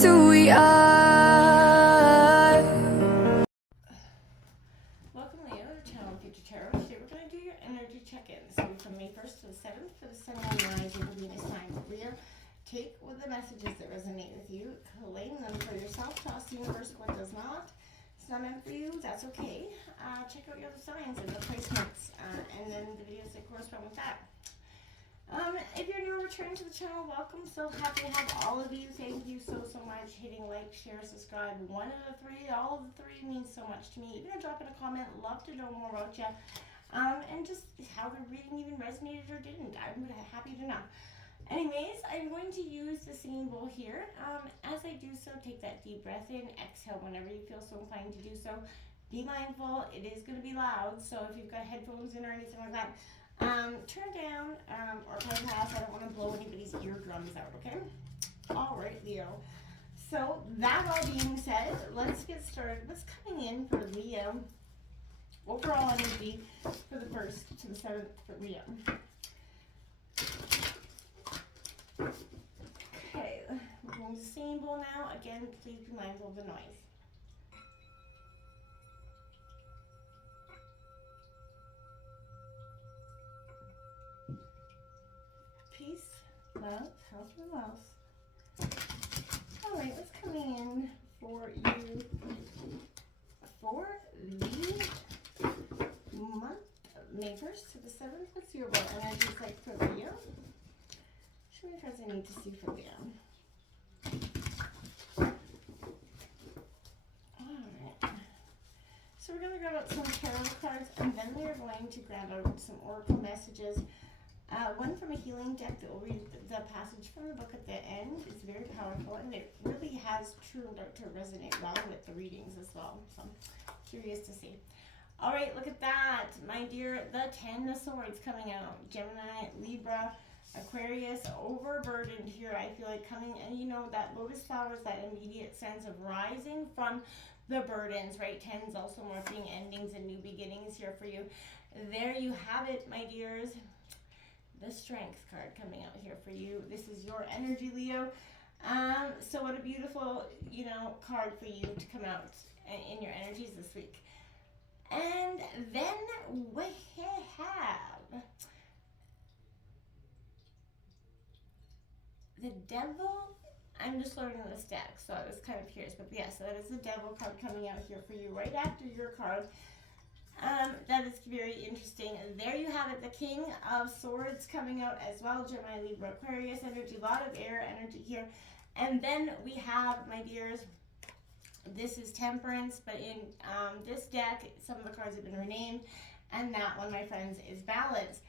that's who we are. Welcome Leo to Channel Future Tarot. Today we're going to do your energy check-in. So from May 1st to the 7th for the Sun, Moon, Rising, Venus sign. Leo, take with the messages that resonate with you, claim them for yourself, toss the universe what does not. It's not meant for you, that's okay. Check out your other signs and the placements, and then the videos that correspond with that. If you're new or returning to the channel, welcome. So happy to have all of you. Thank you so much. Hitting like, share, subscribe. One of the three, all of the three means so much to me. Even drop in a comment. Love to know more about you. And just how the reading even resonated or didn't. I'm happy to know. Anyways, I'm going to use the singing bowl here. As I do so, take that deep breath in. Exhale whenever you feel so inclined to do so. Be mindful. It is going to be loud. So if you've got headphones in or anything like that, turn down or bypass. I don't want to blow anybody's eardrums out, okay? All right, Leo. So that all being said, let's get started. What's coming in for Leo? Overall energy for the 1st to the 7th for Leo. Okay, we're going to the same bowl now. Again, please be mindful of the noise. Peace, love, health, and wealth. All right, what's coming in for you for the month of May 1st to the 7th? What's your overall energy like for Leo? Show me the cards I need to see for Leo. All right. So we're going to grab out some tarot cards, and then we're going to grab out some oracle messages. One from a healing deck that will read the passage from the book at the end. It's very powerful, and it really has turned out to resonate well with the readings as well. So I'm curious to see. All right, look at that, my dear. The 10 of Swords coming out. Gemini, Libra, Aquarius, overburdened here. I feel like coming, and you know that lotus flower is that immediate sense of rising from the burdens, right? 10's also marking endings and new beginnings here for you. There you have it, my dears. The Strength card coming out here for you. This is your energy, Leo. So what a beautiful, card for you to come out in your energies this week. And then we have the Devil. I'm just learning this deck, so I was kind of curious. But yeah, so that is the Devil card coming out here for you right after your card. That is very interesting. There you have it, the King of Swords coming out as well. Gemini, Libra, Aquarius energy, a lot of air energy here. And then we have, my dears, this is Temperance, but in this deck, some of the cards have been renamed, and that one, my friends, is Balance.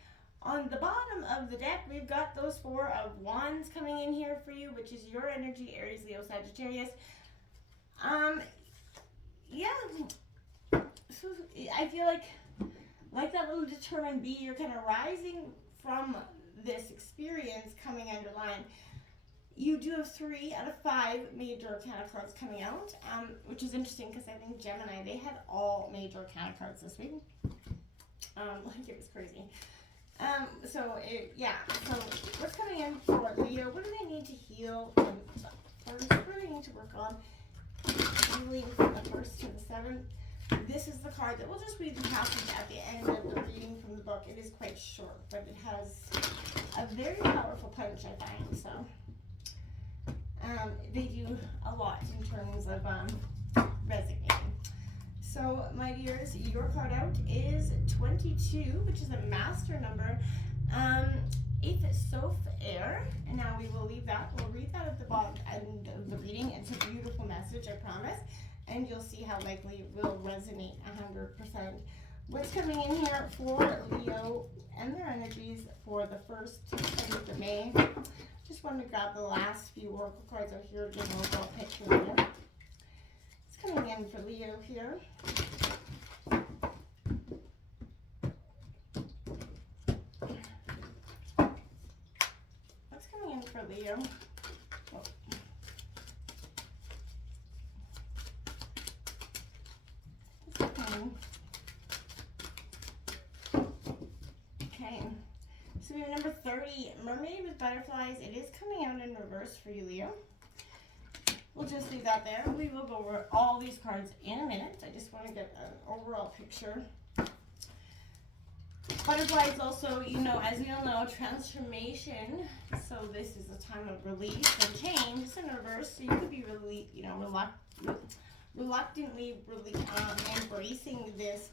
On the bottom of the deck, we've got those 4 of Wands coming in here for you, which is your energy, Aries, Leo, Sagittarius. Yeah. I feel like that little determined bee, you're kind of rising from this experience coming underlined. You do have 3 out of 5 major arcana cards coming out, which is interesting because I think Gemini, they had all major arcana cards this week. Like it was crazy. So what's coming in for Leo? What do they need to heal? First, what do they need to work on? Healing from the 1st to the 7th. This is the card that we'll just read the passage at the end of the reading from the book. It is quite short, but it has a very powerful punch, I find. So they do a lot in terms of resonating. So, my dears, your card out is 22, which is a master number. 8th Sauf Air. And now we will leave that. We'll read that at the bottom end of the reading. It's a beautiful message, I promise. And you'll see how likely it will resonate 100%. What's coming in here for Leo and their energies for the 1st to the 7th of May? Just wanted to grab the last few oracle cards out here to give an overall picture of it. It's coming in for Leo here. What's coming in for Leo? Oh. Okay, so we have number 30, Mermaid with Butterflies. It is coming out in reverse for you, Leo. we'll just leave that there. We will go over all these cards in a minute. I just want to get an overall picture. Butterfly is also, you know, as we all know, transformation. So this is a time of release and change. It's in reverse, so you could be really, you know, reluctantly embracing this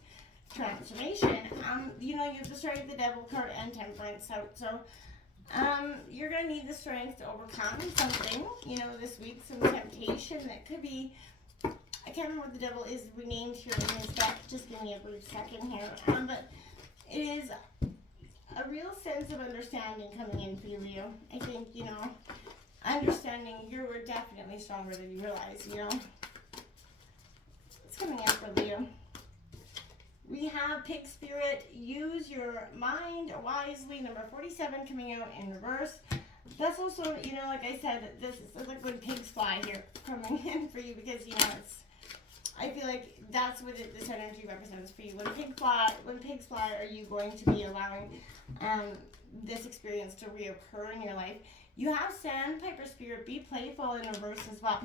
transformation. You know, you've destroyed the Devil card and Temperance out, so you're gonna need the strength to overcome something. You know, this week, some temptation that could be. I can't remember what the Devil is renamed here in this deck. Just give me a brief second here. But it is a real sense of understanding coming in for you, Leo. I think, you know, understanding you're definitely stronger than you realize, you know. It's coming in for Leo. We have Pig Spirit, use your mind wisely, number 47 coming out in reverse. That's also, you know, like I said, this is like when pigs fly here coming in for you, because, you know, it's, I feel like that's what this energy represents for you. When pigs fly, are you going to be allowing this experience to reoccur in your life? You have Sandpiper Spirit, be playful in reverse as well.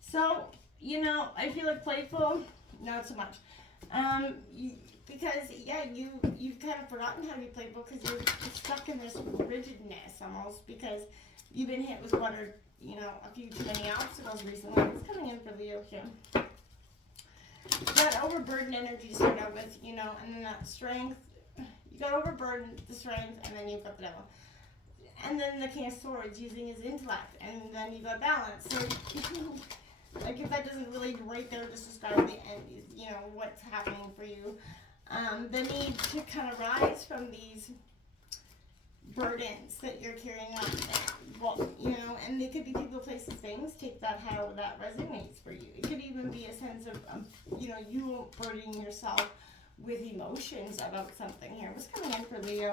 So, you know, I feel like playful, not so much. Because, yeah, you've kind of forgotten how to be playful because you're stuck in this rigidness almost, because you've been hit with one or, you know, a few too many obstacles recently. It's coming in for Leo here. That overburdened energy to start out with, you know, and then that strength. You got overburdened, the strength, and then you've got the Devil. And then the King of Swords using his intellect, and then you got balance. So, like, if that doesn't really right there just describe the end, you know, what's happening for you. The need to kind of rise from these burdens that you're carrying on. Well, you know, and they could be people, places, things. Take that how that resonates for you. It could even be a sense of, you know, you burdening yourself with emotions about something here. What's coming in for Leo?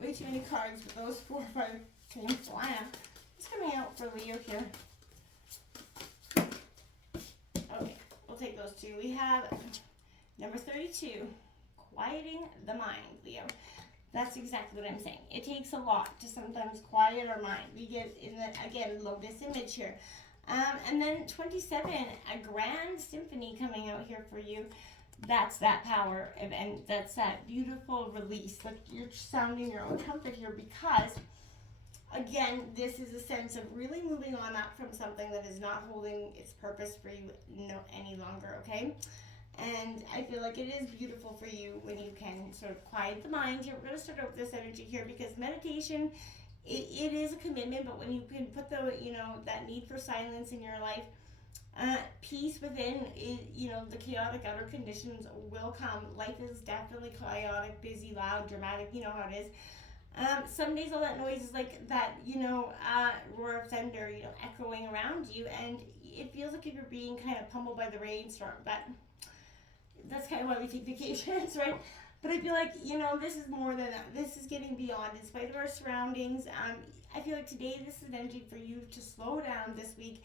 Way too many cards with those 4 or 5 came flying. What's coming out for Leo here? Okay, we'll take those two. We have number 32, quieting the mind, Leo. That's exactly what I'm saying. It takes a lot to sometimes quiet our mind. We get in the, again, Lotus image here. And then 27, a grand symphony coming out here for you. That's that power, and that's that beautiful release. Like, you're sounding your own trumpet here, because, again, this is a sense of really moving on up from something that is not holding its purpose for you any longer, okay? And I feel like it is beautiful for you when you can sort of quiet the mind here. We're going to start out with this energy here, because meditation, it is a commitment, but when you can put the, you know, that need for silence in your life, peace within, you know, the chaotic outer conditions will come. Life is definitely chaotic, busy, loud, dramatic, you know how it is. Some days all that noise is like that, you know, roar of thunder, you know, echoing around you, and it feels like if you're being kind of pummeled by the rainstorm. But that's kind of why we take vacations, right? But I feel like, you know, this is more than that. This is getting beyond, in spite of our surroundings. I feel like today this is an energy for you to slow down this week.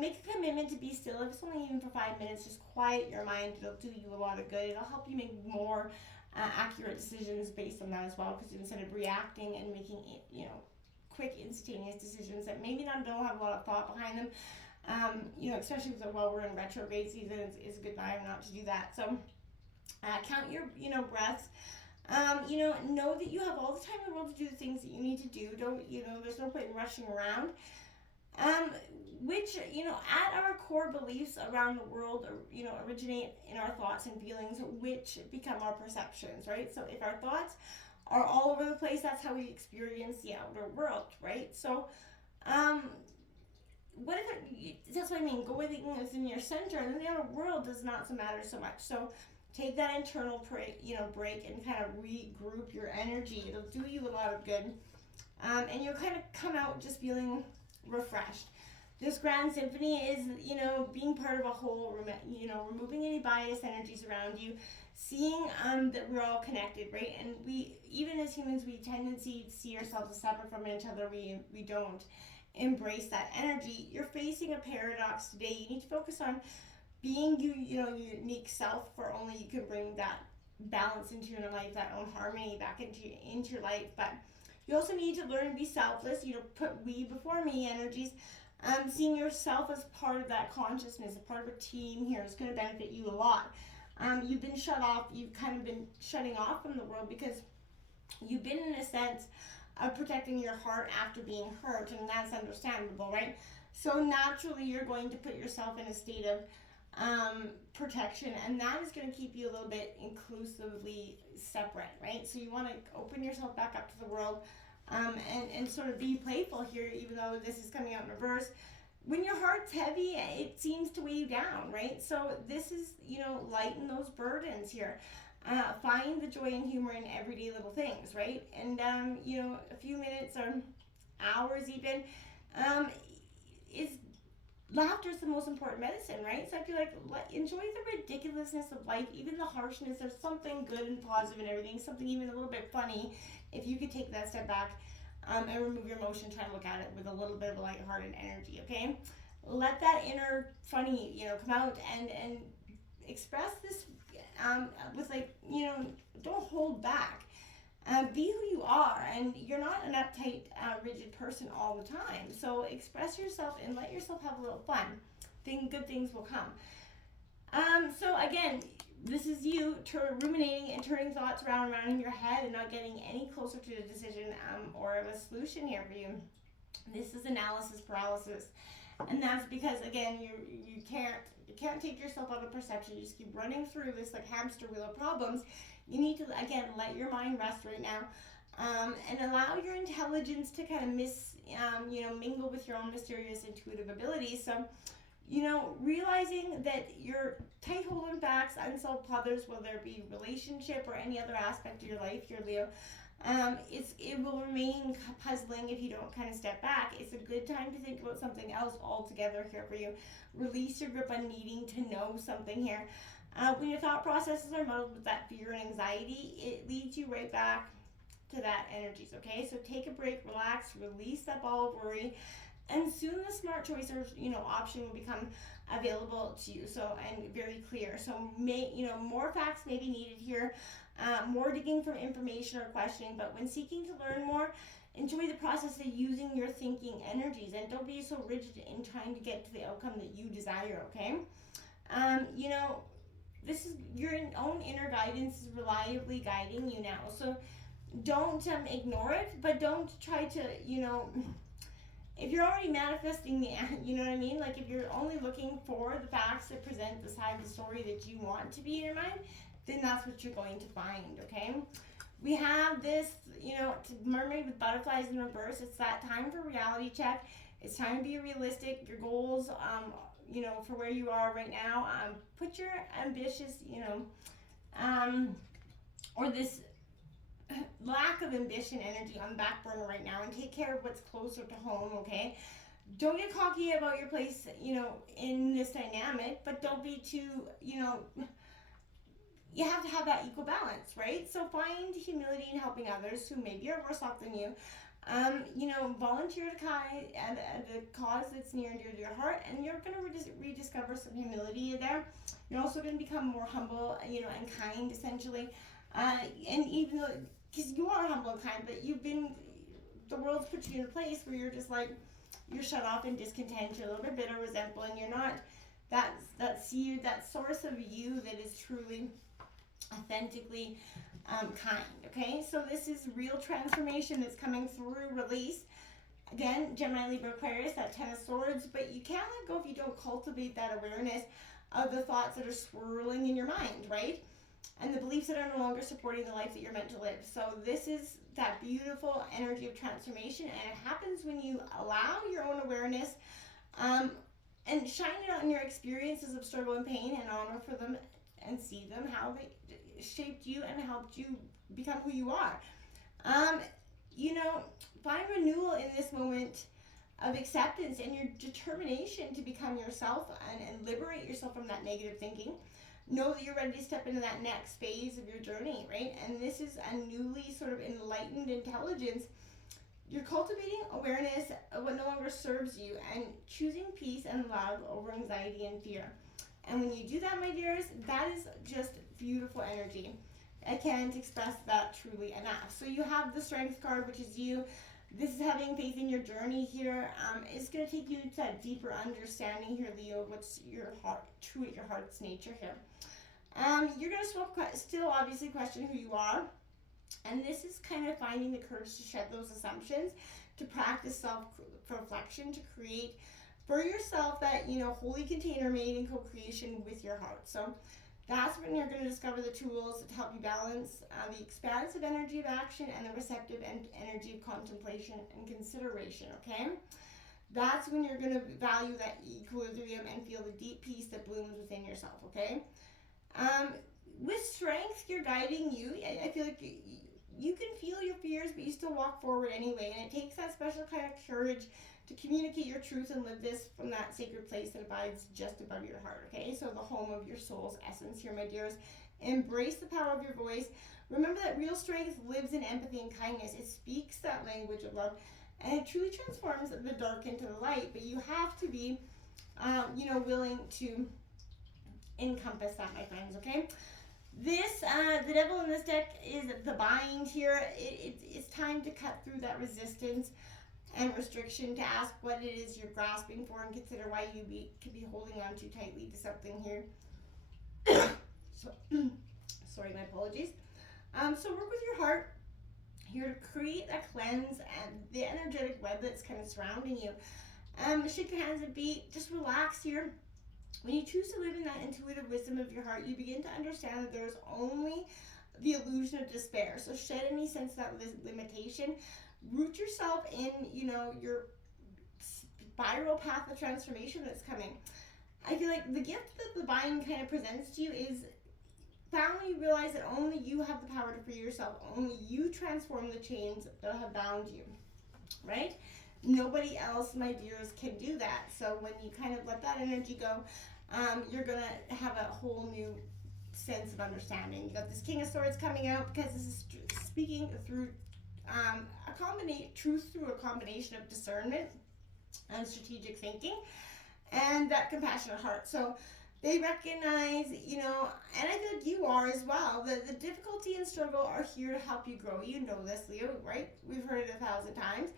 Make a commitment to be still. If it's only even for 5 minutes, just quiet your mind. It'll do you a lot of good. It'll help you make more accurate decisions based on that as well, because instead of reacting and making, you know, quick, instantaneous decisions that maybe don't have a lot of thought behind them, you know, especially while we're in retrograde season, it's a good time not to do that. So count your, you know, breaths. You know that you have all the time in the world to do the things that you need to do. Don't, you know, there's no point in rushing around. Which, you know, at our core beliefs around the world, you know, originate in our thoughts and feelings, which become our perceptions, right? So if our thoughts are all over the place, that's how we experience the outer world, right? So, what if that's what I mean, go within your center, and then the outer world does not matter so much. So take that internal break and kind of regroup your energy. It'll do you a lot of good, and you'll kind of come out just feeling refreshed. This grand symphony is, you know, being part of a whole, you know, removing any bias energies around you, seeing that we're all connected, right? And we, even as humans, we tendency to see ourselves as separate from each other. We don't embrace that energy. You're facing a paradox today. You need to focus on being you know, your unique self, for only you can bring that balance into your life, that own harmony back into your life. But you also need to learn to be selfless. Put we before me energies. Seeing yourself as part of that consciousness, a part of a team here is going to benefit you a lot. You've been shut off. You've kind of been shutting off from the world because you've been in a sense of protecting your heart after being hurt, and that's understandable, right? So naturally, you're going to put yourself in a state of protection, and that is going to keep you a little bit inclusively separate, right? So you want to open yourself back up to the world, and sort of be playful here, even though this is coming out in reverse. When your heart's heavy, it seems to weigh you down, right? So this is, lighten those burdens here. Find the joy and humor in everyday little things, right? And, a few minutes or hours even, is laughter is the most important medicine, right? So I feel like enjoy the ridiculousness of life, even the harshness. There's something good and positive in everything, something even a little bit funny. If you could take that step back and remove your emotion, try to look at it with a little bit of a lighthearted energy, okay? Let that inner funny, come out and express this with don't hold back. Be who you are, and you're not an uptight, rigid person all the time. So express yourself and let yourself have a little fun. Good things will come. So again, this is you ruminating and turning thoughts around in your head and not getting any closer to a decision or a solution here for you. This is analysis paralysis, and that's because again you can't take yourself out of perception. You just keep running through this like hamster wheel of problems. You need to, again, let your mind rest right now, and allow your intelligence to kind of mingle with your own mysterious intuitive abilities. So, realizing that your tight holding backs, unsolved others, whether it be relationship or any other aspect of your life, your Leo, it will remain puzzling if you don't kind of step back. It's a good time to think about something else altogether here for you. Release your grip on needing to know something here. When your thought processes are muddled with that fear and anxiety, it leads you right back to that energies, okay? So take a break, relax, release that ball of worry, and soon the smart choice or, option will become available to you. So, and very clear. So, more facts may be needed here, more digging for information or questioning, but when seeking to learn more, enjoy the process of using your thinking energies, and don't be so rigid in trying to get to the outcome that you desire, okay? This is your own inner guidance is reliably guiding you now. So don't ignore it, but don't try to, if you're already manifesting you know what I mean? Like if you're only looking for the facts that present the side of the story that you want to be in your mind, then that's what you're going to find, okay? We have this, mermaid with butterflies in reverse. It's that time for reality check. It's time to be realistic. Your goals, for where you are right now, put your ambitious, or this lack of ambition energy on the back burner right now and take care of what's closer to home, okay? Don't get cocky about your place, in this dynamic, but don't be too, you have to have that equal balance, right? So find humility in helping others who maybe are worse off than you. Volunteer to at the cause that's near and dear to your heart, and you're going to rediscover some humility there. You're also going to become more humble, and kind, essentially. And even though, because you are humble and kind, but the world's put you in a place where you're just like, you're shut off and discontent, you're a little bit bitter, resentful, and you're not that source of you that is truly, authentically kind, okay? So this is real transformation that's coming through release. Again, Gemini, Libra, Aquarius, that 10 of Swords, but you can't let go if you don't cultivate that awareness of the thoughts that are swirling in your mind, right? And the beliefs that are no longer supporting the life that you're meant to live. So this is that beautiful energy of transformation, and it happens when you allow your own awareness and shine it on your experiences of struggle and pain and honor for them and see them, how they shaped you and helped you become who you are. Find renewal in this moment of acceptance and your determination to become yourself and liberate yourself from that negative thinking. Know that you're ready to step into that next phase of your journey, right? And this is a newly sort of enlightened intelligence. You're cultivating awareness of what no longer serves you and choosing peace and love over anxiety and fear. And when you do that, my dears, that is just beautiful energy. I can't express that truly enough. So you have the Strength card, which is you. This is having faith in your journey here. It's going to take you to that deeper understanding here, Leo, what's your heart, true at your heart's nature here. You're going to still obviously question who you are. And this is kind of finding the courage to shed those assumptions, to practice self-reflection, to create for yourself that, holy container made in co-creation with your heart. So that's when you're going to discover the tools to help you balance the expansive energy of action and the receptive energy of contemplation and consideration, okay? That's when you're going to value that equilibrium and feel the deep peace that blooms within yourself, okay? With strength, you're guiding you. I feel like you can feel your fears, but you still walk forward anyway, and it takes that special kind of courage to communicate your truth and live this from that sacred place that abides just above your heart, okay? So the home of your soul's essence here, my dears. Embrace the power of your voice. Remember that real strength lives in empathy and kindness. It speaks that language of love, and it truly transforms the dark into the light, but you have to be, willing to encompass that, my friends, okay? This, the devil in this deck is the bind here. It's time to cut through that resistance and restriction, to ask what it is you're grasping for, and consider why you could be holding on too tightly to something here. Sorry, my apologies. So work with your heart here to create a cleanse and the energetic web that's kind of surrounding you. Shake your hands and feet. Just relax here. When you choose to live in that intuitive wisdom of your heart, you begin to understand that there's only the illusion of despair. So shed any sense of that limitation. Root yourself in, your spiral path of transformation that's coming. I feel like the gift that the bind kind of presents to you is finally you realize that only you have the power to free yourself. Only you transform the chains that have bound you, right? Nobody else, my dears, can do that. So when you kind of let that energy go, you're going to have a whole new sense of understanding. You got this King of Swords coming out because this is speaking through truth through a combination of discernment and strategic thinking and that compassionate heart. So they recognize, and I feel like you are as well, the difficulty and struggle are here to help you grow. You know this, Leo, right? We've heard it 1,000 times.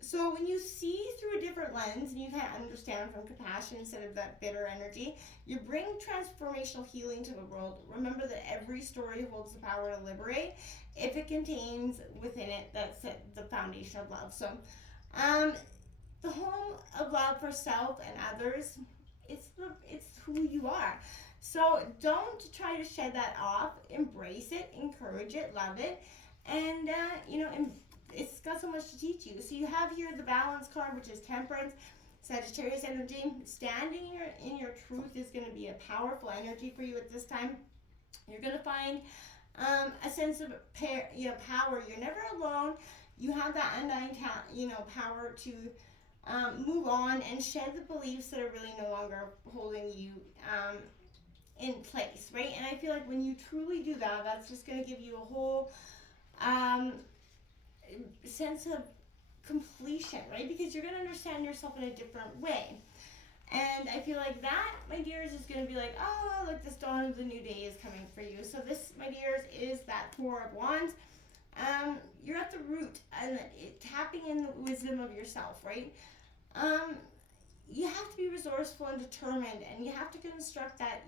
So when you see through a different lens and you kind of understand from compassion instead of that bitter energy, you bring transformational healing to the world. Remember that every story holds the power to liberate if it contains within it the foundation of love. So the home of love for self and others, it's who you are. So don't try to shed that off. Embrace it, encourage it, love it, and it's got so much to teach you. So you have here the balance card, which is temperance, Sagittarius energy. Standing in your truth is going to be a powerful energy for you at this time. You're going to find a sense of power. You're never alone. You have that undying power to move on and shed the beliefs that are really no longer holding you in place, right? And I feel like when you truly do that, that's just going to give you a whole sense of completion, right? Because you're going to understand yourself in a different way. And I feel like that, my dears, is going to be like, oh, look, this dawn of the new day is coming for you. So this, my dears, is that Four of Wands. You're at the root and tapping in the wisdom of yourself, right? You have to be resourceful and determined, and you have to construct that,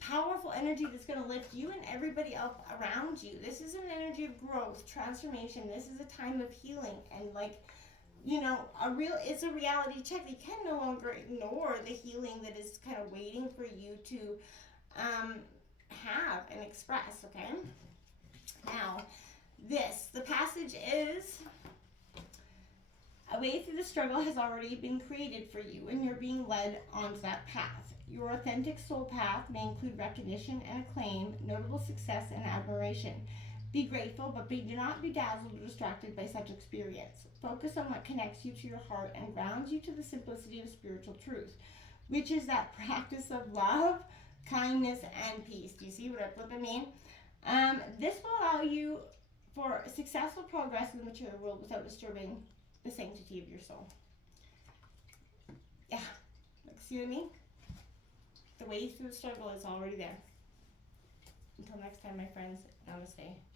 powerful energy that's going to lift you and everybody else around you. This is an energy of growth, transformation. This is a time of healing, and it's a reality check. You can no longer ignore the healing that is kind of waiting for you to have and express, okay? Now, the passage is, a way through the struggle has already been created for you, and you're being led onto that path. Your authentic soul path may include recognition and acclaim, notable success and admiration. Be grateful, but do not be dazzled or distracted by such experience. Focus on what connects you to your heart and grounds you to the simplicity of spiritual truth, which is that practice of love, kindness, and peace. Do you see what I flip and mean? This will allow you for successful progress in the material world without disturbing the sanctity of your soul. Yeah, see what I mean? The way through the struggle is already there. Until next time, my friends, namaste.